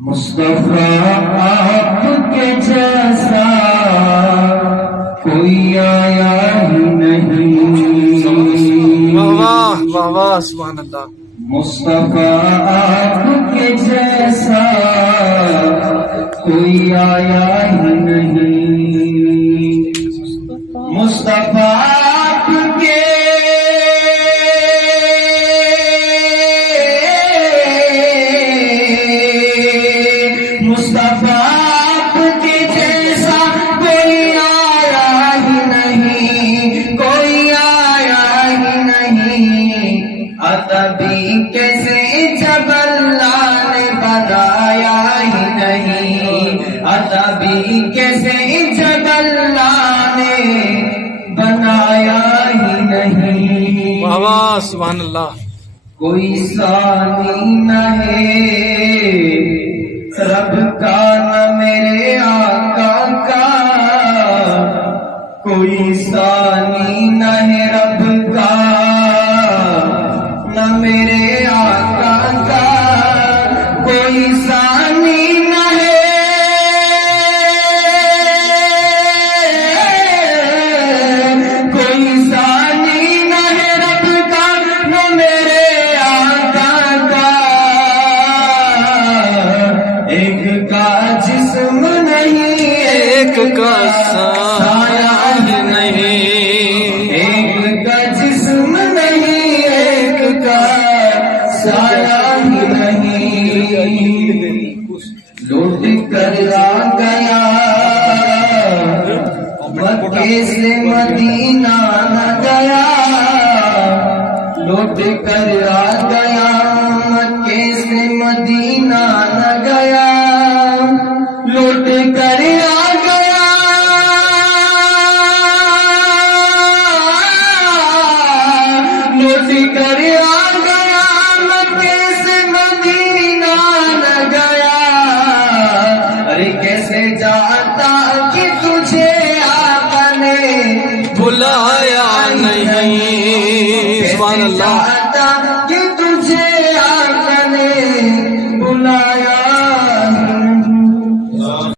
مصطفیٰ آپ کے جیسا کوئی آیا ہی نہیں۔ واہ واہ واہ سبحان اللہ۔ مصطفیٰ آپ کے جیسا کوئی آیا ہی نہیں۔ مصطفیٰ آپ کے مصطفیٰ آپ کے جیسا کوئی آیا ہی نہیں، کوئی آیا ہی نہیں۔ ادبی کیسے جب اللہ نے بنایا ہی نہیں، ادبی کیسے جب اللہ نے بنایا ہی نہیں۔ واہ واہ سبحان اللہ۔ کوئی ثانی نہ ہے رب کا نہ میرے آقا کا، کوئی ثانی نہ ہے رب کا نہ میرے آقا کا، کوئی ثانی نہ ہے، کوئی ثانی نہ ہے رب کا نہ میرے آقا کا۔ ایک کا جسم نہیں، ایک کا سایہ ہی نہیں، ایک کا جسم نہیں، ایک کا سایہ ہی نہیں۔ لوٹ کر آ گیا مکے سے مدینہ نہ گیا، لوٹ کر آ گیا مکے سے مدینہ نہ گیا، لوٹ کر آ گیا، لوٹ کر آ گیا مکے سے مدینہ نہ گیا۔ ارے کیسے جاتا کہ تجھے آقا نے بلایا نہیں۔ سبحان اللہ۔